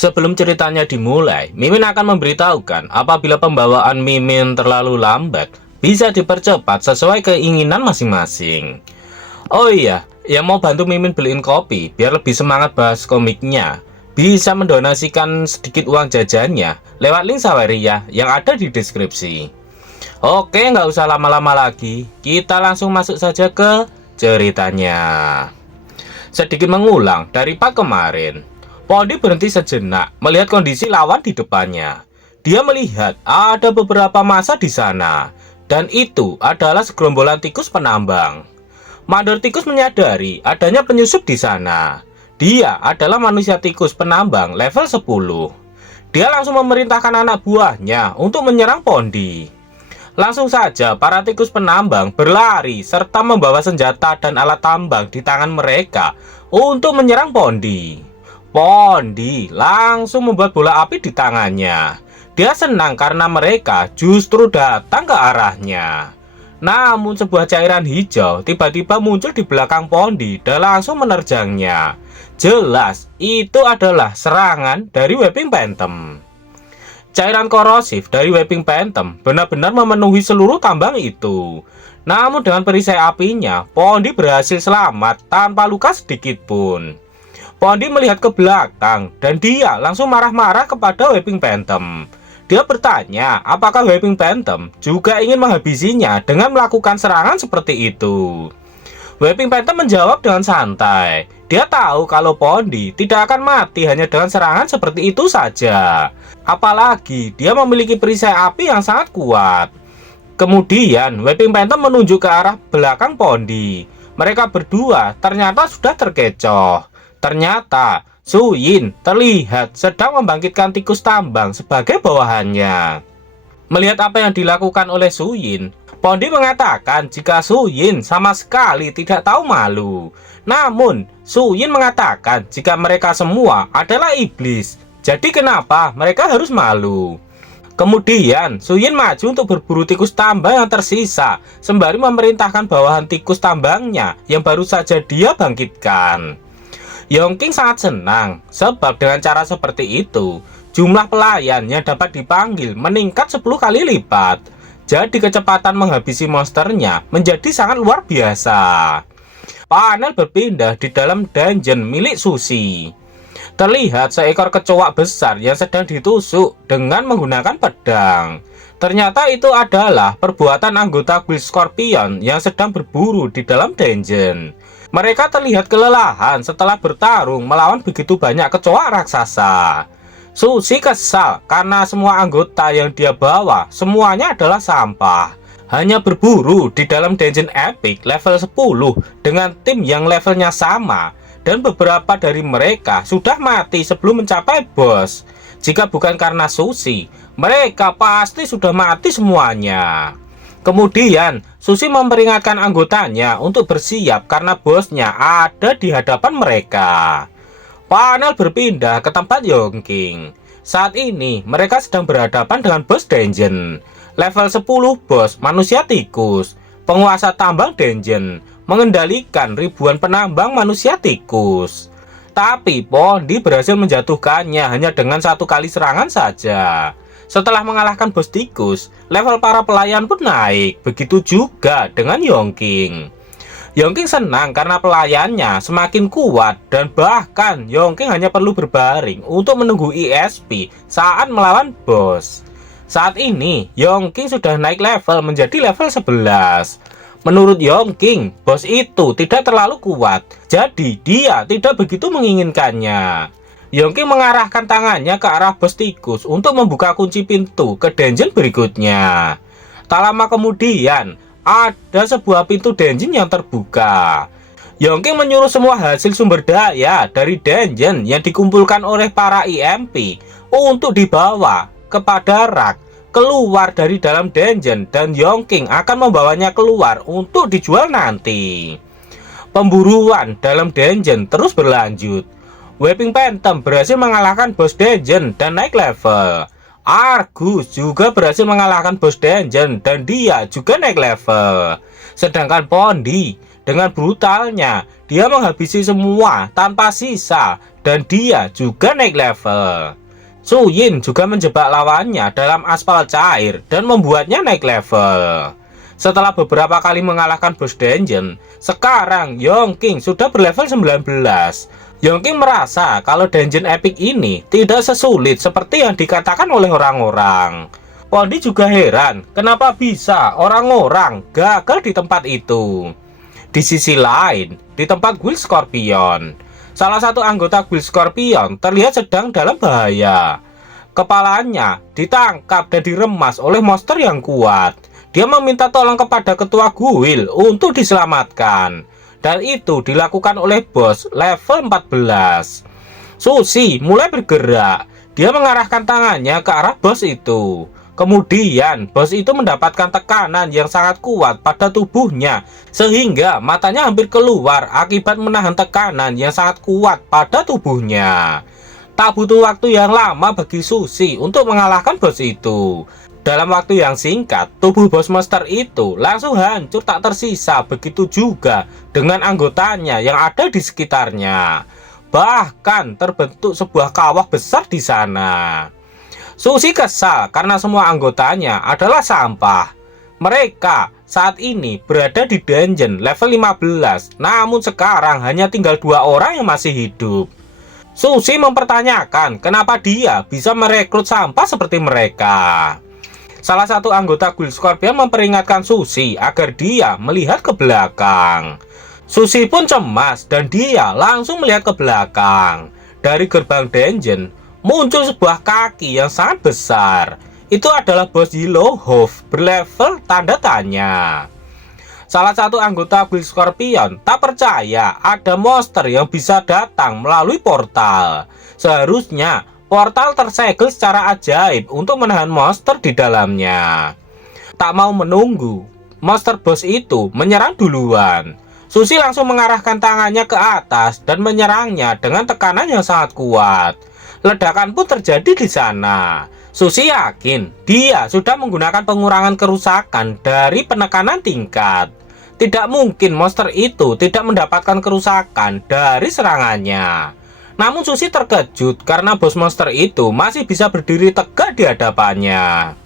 Sebelum ceritanya dimulai, Mimin akan memberitahukan apabila pembawaan Mimin terlalu lambat, bisa dipercepat sesuai keinginan masing-masing. Oh iya, yang mau bantu Mimin beliin kopi biar lebih semangat bahas komiknya, bisa mendonasikan sedikit uang jajannya lewat link Saweria yang ada di deskripsi. Oke, nggak usah lama-lama lagi, kita langsung masuk saja ke ceritanya. Sedikit mengulang dari part kemarin, Pondi berhenti sejenak melihat kondisi lawan di depannya. Dia melihat ada beberapa massa di sana, dan itu adalah segerombolan tikus penambang. Mandor tikus menyadari adanya penyusup di sana. Dia adalah manusia tikus penambang level 10. Dia langsung memerintahkan anak buahnya untuk menyerang Pondi. Langsung saja para tikus penambang berlari serta membawa senjata dan alat tambang di tangan mereka untuk menyerang Pondi. Pondi langsung membuat bola api di tangannya. Dia senang karena mereka justru datang ke arahnya. Namun sebuah cairan hijau tiba-tiba muncul di belakang Pondi dan langsung menerjangnya. Jelas itu adalah serangan dari Weeping Phantom. Cairan korosif dari Weeping Phantom benar-benar memenuhi seluruh tambang itu. Namun dengan perisai apinya, Pondi berhasil selamat tanpa luka sedikit pun. Pondi melihat ke belakang dan dia langsung marah-marah kepada Weeping Phantom. Dia bertanya apakah Weeping Phantom juga ingin menghabisinya dengan melakukan serangan seperti itu. Weeping Phantom menjawab dengan santai. Dia tahu kalau Pondi tidak akan mati hanya dengan serangan seperti itu saja. Apalagi dia memiliki perisai api yang sangat kuat. Kemudian Weeping Phantom menunjuk ke arah belakang Pondi. Mereka berdua ternyata sudah terkecoh. Ternyata Su Yin terlihat sedang membangkitkan tikus tambang sebagai bawahannya. Melihat apa yang dilakukan oleh Su Yin, Pondi mengatakan jika Su Yin sama sekali tidak tahu malu. Namun Su Yin mengatakan jika mereka semua adalah iblis, jadi kenapa mereka harus malu? Kemudian Su Yin maju untuk berburu tikus tambang yang tersisa, sembari memerintahkan bawahan tikus tambangnya yang baru saja dia bangkitkan. Yongking sangat senang sebab dengan cara seperti itu jumlah pelayan yang dapat dipanggil meningkat 10 kali lipat. Jadi kecepatan menghabisi monsternya menjadi sangat luar biasa. Panel berpindah di dalam dungeon milik Sushi. Terlihat seekor kecoak besar yang sedang ditusuk dengan menggunakan pedang. Ternyata itu adalah perbuatan anggota Guild Scorpion yang sedang berburu di dalam dungeon. Mereka terlihat kelelahan setelah bertarung melawan begitu banyak kecoak raksasa. Sushi kesal karena semua anggota yang dia bawa semuanya adalah sampah. Hanya berburu di dalam dungeon epic level 10 dengan tim yang levelnya sama. Dan beberapa dari mereka sudah mati sebelum mencapai bos. Jika bukan karena Sushi, mereka pasti sudah mati semuanya. Kemudian Sushi memperingatkan anggotanya untuk bersiap karena bosnya ada di hadapan mereka. Panel berpindah ke tempat Yongking. Saat ini mereka sedang berhadapan dengan bos dungeon level 10 bos manusia tikus, penguasa tambang dungeon, mengendalikan ribuan penambang manusia tikus. Tapi Pondi berhasil menjatuhkannya hanya dengan satu kali serangan saja. Setelah mengalahkan bos tikus, level para pelayan pun naik. Begitu juga dengan Yongking. Yongking senang karena pelayannya semakin kuat dan bahkan Yongking hanya perlu berbaring untuk menunggu ESP saat melawan bos. Saat ini Yongking sudah naik level menjadi level 11. Menurut Yongking, bos itu tidak terlalu kuat, jadi dia tidak begitu menginginkannya. Yongking mengarahkan tangannya ke arah bos tikus untuk membuka kunci pintu ke dungeon berikutnya. Tak lama kemudian, ada sebuah pintu dungeon yang terbuka. Yongking menyuruh semua hasil sumber daya dari dungeon yang dikumpulkan oleh para EMP untuk dibawa kepada rak keluar dari dalam dungeon dan Yongking akan membawanya keluar untuk dijual nanti. Pemburuan dalam dungeon terus berlanjut. Weeping Phantom berhasil mengalahkan bos dungeon dan naik level. Argus juga berhasil mengalahkan bos dungeon dan dia juga naik level. Sedangkan Pondi Dengan brutalnya, dia menghabisi semua tanpa sisa dan dia juga naik level. Su Yin juga menjebak lawannya dalam aspal cair dan membuatnya naik level. Setelah beberapa kali mengalahkan bos dungeon, sekarang Yongking sudah berlevel 19. Yongking merasa kalau dungeon epic ini tidak sesulit seperti yang dikatakan oleh orang-orang. Pondi juga heran kenapa bisa orang-orang gagal di tempat itu. Di sisi lain, di tempat Guild Scorpion, salah satu anggota Guild Scorpion terlihat sedang dalam bahaya. Kepalanya ditangkap dan diremas oleh monster yang kuat. Dia meminta tolong kepada ketua guild untuk diselamatkan. Dan itu dilakukan oleh bos level 14. Sushi mulai bergerak. Dia mengarahkan tangannya ke arah bos itu. Kemudian bos itu mendapatkan tekanan yang sangat kuat pada tubuhnya sehingga matanya hampir keluar akibat menahan tekanan yang sangat kuat pada tubuhnya. Tak butuh waktu yang lama bagi Sushi untuk mengalahkan bos itu. Dalam waktu yang singkat, tubuh bos monster itu langsung hancur tak tersisa, begitu juga dengan anggotanya yang ada di sekitarnya. Bahkan terbentuk sebuah kawah besar di sana. Sushi kesal karena semua anggotanya adalah sampah. Mereka saat ini berada di dungeon level 15, namun sekarang hanya tinggal 2 orang yang masih hidup. Sushi mempertanyakan kenapa dia bisa merekrut sampah seperti mereka. Salah satu anggota Guild Scorpion memperingatkan Sushi agar dia melihat ke belakang. Sushi pun cemas dan dia langsung melihat ke belakang. Dari gerbang dungeon muncul sebuah kaki yang sangat besar. Itu adalah bos Yellowhoof berlevel tanda tanya. Salah satu anggota Guild Scorpion tak percaya ada monster yang bisa datang melalui portal. Seharusnya portal tersegel secara ajaib untuk menahan monster di dalamnya. Tak mau menunggu, monster bos itu menyerang duluan. Sushi langsung mengarahkan tangannya ke atas dan menyerangnya dengan tekanan yang sangat kuat. Ledakan pun terjadi di sana. Sushi yakin dia sudah menggunakan pengurangan kerusakan dari penekanan tingkat. Tidak mungkin monster itu tidak mendapatkan kerusakan dari serangannya. Namun Sushi terkejut karena bos monster itu masih bisa berdiri tegak di hadapannya.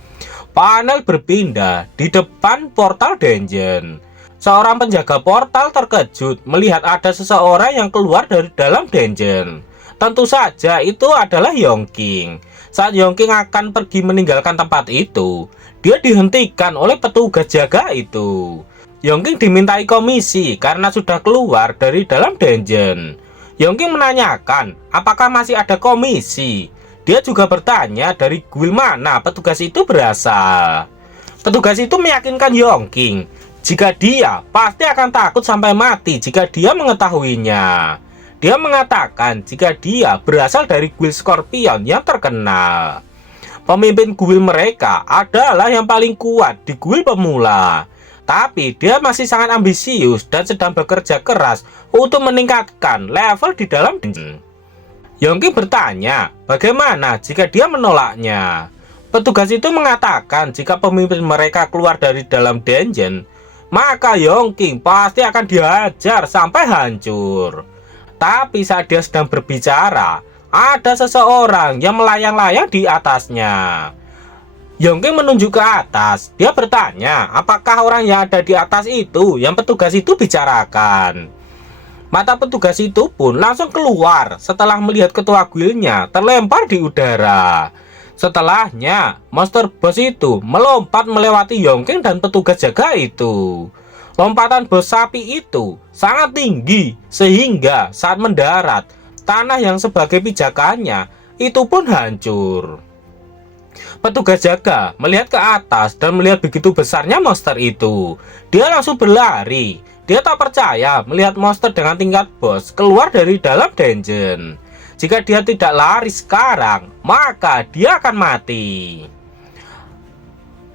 Panel berpindah di depan portal dungeon. Seorang penjaga portal terkejut melihat ada seseorang yang keluar dari dalam dungeon. Tentu saja itu adalah Yongking. Saat Yongking akan pergi meninggalkan tempat itu, dia dihentikan oleh petugas jaga itu. Yongking dimintai komisi karena sudah keluar dari dalam dungeon. Yongking menanyakan apakah masih ada komisi. Dia juga bertanya dari guild mana petugas itu berasal. Petugas itu meyakinkan Yongking jika dia pasti akan takut sampai mati jika dia mengetahuinya. Dia mengatakan jika dia berasal dari Guild Scorpion yang terkenal. Pemimpin guild mereka adalah yang paling kuat di guild pemula. Tapi dia masih sangat ambisius dan sedang bekerja keras untuk meningkatkan level di dalam dungeon. Yongking bertanya bagaimana jika dia menolaknya. Petugas itu mengatakan jika pemimpin mereka keluar dari dalam dungeon, maka Yongking pasti akan dihajar sampai hancur. Tapi saat dia sedang berbicara, ada seseorang yang melayang-layang di atasnya. Yongking menunjuk ke atas. Dia bertanya, apakah orang yang ada di atas itu yang petugas itu bicarakan. Mata petugas itu pun langsung keluar setelah melihat ketua guildnya terlempar di udara. Setelahnya, monster bos itu melompat melewati Yongking dan petugas jaga itu. Lompatan bos sapi itu sangat tinggi sehingga saat mendarat, tanah yang sebagai pijakannya itu pun hancur. Petugas jaga melihat ke atas dan melihat begitu besarnya monster itu. Dia langsung berlari. Dia tak percaya melihat monster dengan tingkat bos keluar dari dalam dungeon. Jika dia tidak lari sekarang, maka dia akan mati.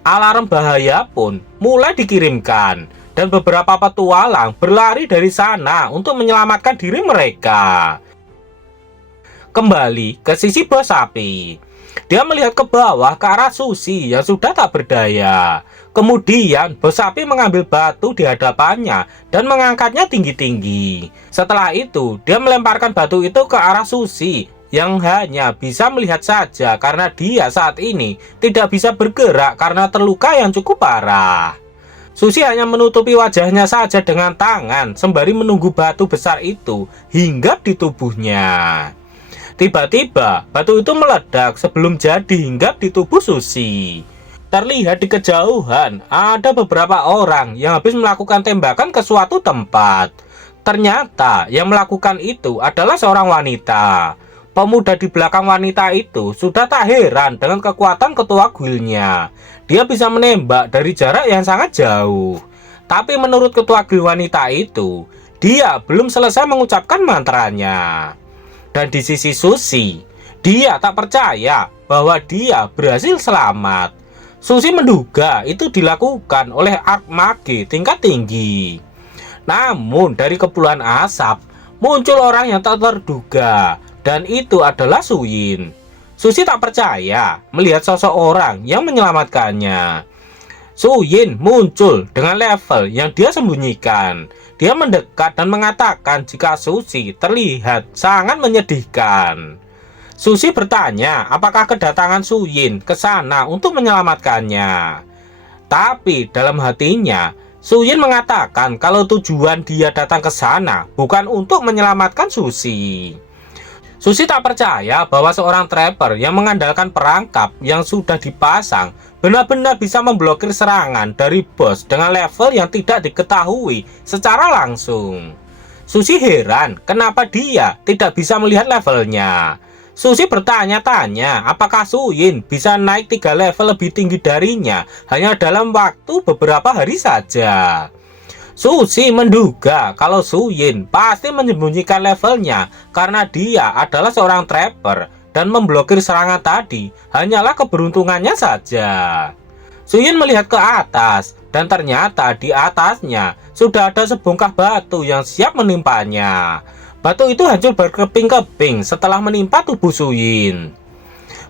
Alarm bahaya pun mulai dikirimkan. Dan beberapa petualang berlari dari sana untuk menyelamatkan diri mereka. Kembali ke sisi bos sapi. Dia melihat ke bawah ke arah Susi yang sudah tak berdaya. Kemudian bos sapi mengambil batu di hadapannya dan mengangkatnya tinggi-tinggi. Setelah itu dia melemparkan batu itu ke arah Susi yang hanya bisa melihat saja karena dia saat ini tidak bisa bergerak karena terluka yang cukup parah. Susi hanya menutupi wajahnya saja dengan tangan sembari menunggu batu besar itu hinggap di tubuhnya. Tiba-tiba batu itu meledak sebelum jadi hinggap di tubuh Susi. Terlihat di kejauhan ada beberapa orang yang habis melakukan tembakan ke suatu tempat. Ternyata yang melakukan itu adalah seorang wanita. Pemuda di belakang wanita itu sudah tak heran dengan kekuatan ketua guildnya. Dia bisa menembak dari jarak yang sangat jauh. Tapi menurut ketua guild wanita itu, dia belum selesai mengucapkan mantranya. Dan di sisi Susi, dia tak percaya bahwa dia berhasil selamat. Susi menduga itu dilakukan oleh archmage tingkat tinggi. Namun dari kepulan asap, muncul orang yang tak terduga. Dan itu adalah Suyin. Susi tak percaya melihat sosok orang yang menyelamatkannya. Suyin muncul dengan level yang dia sembunyikan. Dia mendekat dan mengatakan jika Susi terlihat sangat menyedihkan. Susi bertanya apakah kedatangan Suyin ke sana untuk menyelamatkannya. Tapi dalam hatinya, Suyin mengatakan kalau tujuan dia datang ke sana bukan untuk menyelamatkan Susi. Susi tak percaya bahwa seorang trapper yang mengandalkan perangkap yang sudah dipasang benar-benar bisa memblokir serangan dari bos dengan level yang tidak diketahui secara langsung. Susi heran kenapa dia tidak bisa melihat levelnya. Susi bertanya-tanya apakah Suyin bisa naik 3 level lebih tinggi darinya hanya dalam waktu beberapa hari saja. Susi menduga kalau Suyin pasti menyembunyikan levelnya karena dia adalah seorang trapper dan memblokir serangan tadi hanyalah keberuntungannya saja. Suyin melihat ke atas dan ternyata di atasnya sudah ada sebongkah batu yang siap menimpanya. Batu itu hancur berkeping-keping setelah menimpa tubuh Suyin.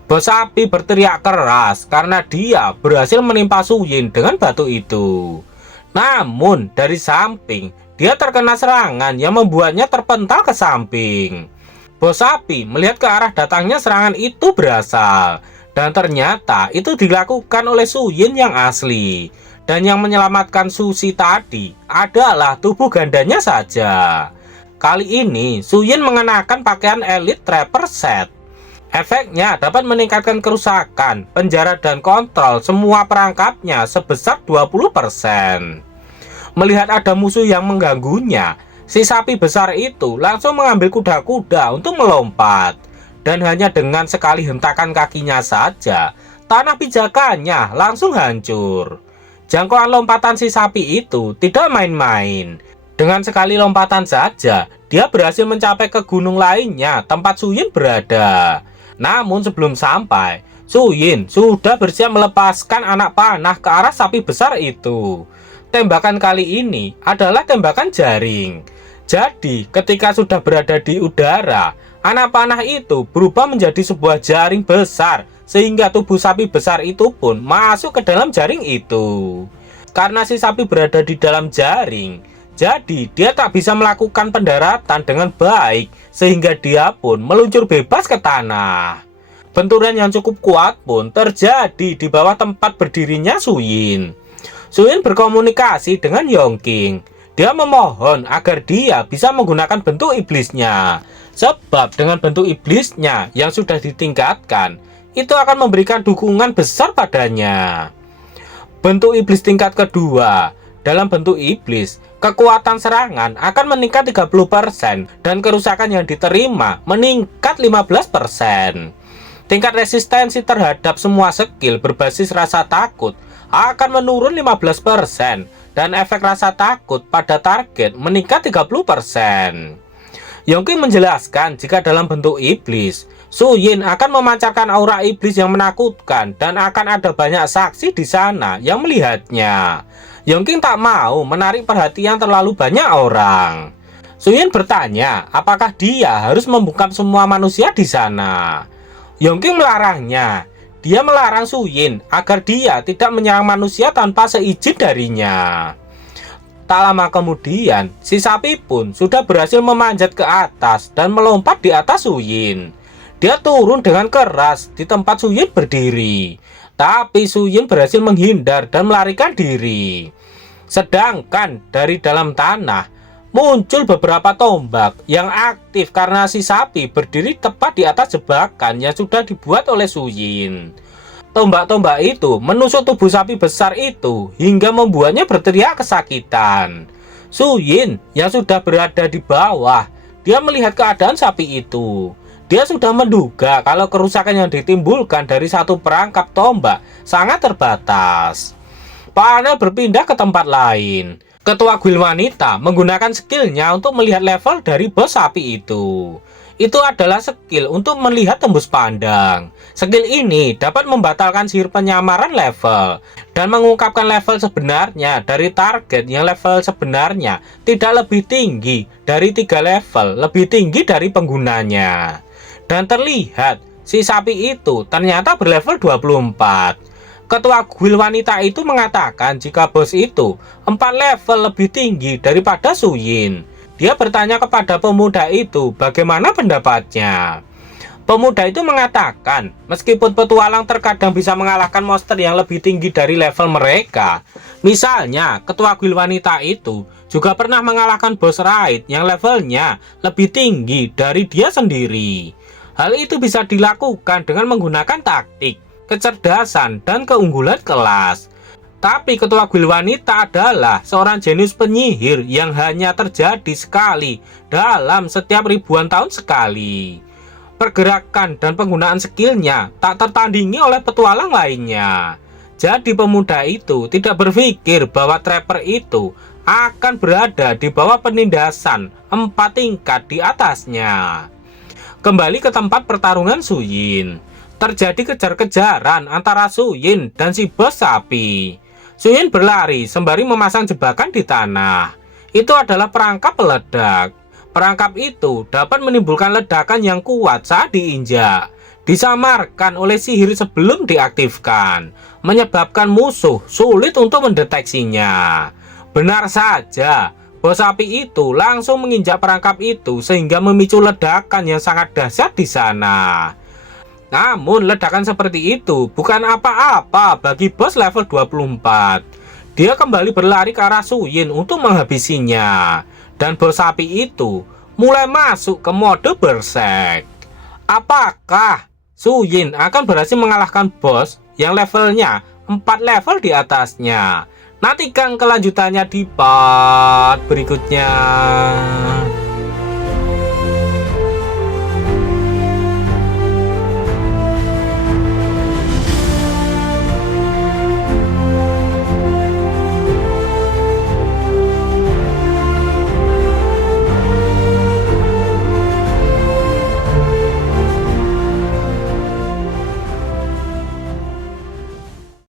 Bos sapi berteriak keras karena dia berhasil menimpa Suyin dengan batu itu. Namun dari samping dia terkena serangan yang membuatnya terpental ke samping. Bos sapi melihat ke arah datangnya serangan itu berasal. Dan ternyata itu dilakukan oleh Suyin yang asli. Dan yang menyelamatkan Susi tadi adalah tubuh gandanya saja. Kali ini Suyin mengenakan pakaian Elite Trapper Set. Efeknya dapat meningkatkan kerusakan, penjara dan kontrol semua perangkapnya sebesar 20%. Melihat ada musuh yang mengganggunya, si sapi besar itu langsung mengambil kuda-kuda untuk melompat. Dan hanya dengan sekali hentakan kakinya saja, tanah pijakannya langsung hancur. Jangkauan lompatan si sapi itu tidak main-main. Dengan sekali lompatan saja, dia berhasil mencapai ke gunung lainnya tempat Suyin berada. Namun sebelum sampai, Suyin sudah bersiap melepaskan anak panah ke arah sapi besar itu. Tembakan kali ini adalah tembakan jaring. Jadi ketika sudah berada di udara, anak panah itu berubah menjadi sebuah jaring besar sehingga tubuh sapi besar itu pun masuk ke dalam jaring itu. Karena si sapi berada di dalam jaring, jadi dia tak bisa melakukan pendaratan dengan baik sehingga dia pun meluncur bebas ke tanah. Benturan yang cukup kuat pun terjadi di bawah tempat berdirinya Suyin. Suyin berkomunikasi dengan Yongking. Dia memohon agar dia bisa menggunakan bentuk iblisnya. Sebab dengan bentuk iblisnya yang sudah ditingkatkan, itu akan memberikan dukungan besar padanya. Bentuk iblis tingkat kedua. Dalam bentuk iblis, kekuatan serangan akan meningkat 30% dan kerusakan yang diterima meningkat 15%. Tingkat resistensi terhadap semua skill berbasis rasa takut akan menurun 15% dan efek rasa takut pada target meningkat 30%. Yongking menjelaskan jika dalam bentuk iblis, Suyin akan memancarkan aura iblis yang menakutkan dan akan ada banyak saksi di sana yang melihatnya. Yongking tak mau menarik perhatian terlalu banyak orang. Suyin bertanya apakah dia harus membungkam semua manusia di sana. Yongking melarangnya. Dia melarang Suyin agar dia tidak menyerang manusia tanpa seizin darinya. Tak lama kemudian, si sapi pun sudah berhasil memanjat ke atas dan melompat di atas Suyin. Dia turun dengan keras di tempat Suyin berdiri. Tapi Suyin berhasil menghindar dan melarikan diri. Sedangkan dari dalam tanah muncul beberapa tombak yang aktif karena si sapi berdiri tepat di atas jebakan yang sudah dibuat oleh Suyin. Tombak-tombak itu menusuk tubuh sapi besar itu hingga membuatnya berteriak kesakitan. Suyin yang sudah berada di bawah, dia melihat keadaan sapi itu. Dia sudah menduga kalau kerusakan yang ditimbulkan dari satu perangkap tombak sangat terbatas. Panel berpindah ke tempat lain. Ketua guild wanita menggunakan skillnya untuk melihat level dari bos sapi itu. Itu adalah skill untuk melihat tembus pandang. Skill ini dapat membatalkan sihir penyamaran level dan mengungkapkan level sebenarnya dari target yang level sebenarnya tidak lebih tinggi dari 3 level lebih tinggi dari penggunanya. Dan terlihat si sapi itu ternyata berlevel 24. Ketua guild wanita itu mengatakan jika bos itu 4 level lebih tinggi daripada Suyin. Dia bertanya kepada pemuda itu bagaimana pendapatnya. Pemuda itu mengatakan meskipun petualang terkadang bisa mengalahkan monster yang lebih tinggi dari level mereka. Misalnya ketua guild wanita itu juga pernah mengalahkan bos raid yang levelnya lebih tinggi dari dia sendiri. Hal itu bisa dilakukan dengan menggunakan taktik, kecerdasan, dan keunggulan kelas. Tapi ketua guild wanita adalah seorang jenius penyihir yang hanya terjadi sekali dalam setiap ribuan tahun sekali. Pergerakan dan penggunaan skillnya tak tertandingi oleh petualang lainnya. Jadi pemuda itu tidak berpikir bahwa trapper itu akan berada di bawah penindasan 4 tingkat di atasnya. Kembali ke tempat pertarungan Suyin. Terjadi kejar-kejaran antara Suyin dan si bos sapi. Suyin berlari sembari memasang jebakan di tanah. Itu adalah perangkap peledak. Perangkap itu dapat menimbulkan ledakan yang kuat saat diinjak. Disamarkan oleh sihir sebelum diaktifkan, menyebabkan musuh sulit untuk mendeteksinya. Benar saja, bos sapi itu langsung menginjak perangkap itu sehingga memicu ledakan yang sangat dahsyat di sana. Namun ledakan seperti itu bukan apa-apa bagi bos level 24. Dia kembali berlari ke arah Suyin untuk menghabisinya. Dan bos sapi itu mulai masuk ke mode berserk. Apakah Suyin akan berhasil mengalahkan bos yang levelnya 4 level di atasnya? Nantikan kelanjutannya di part berikutnya.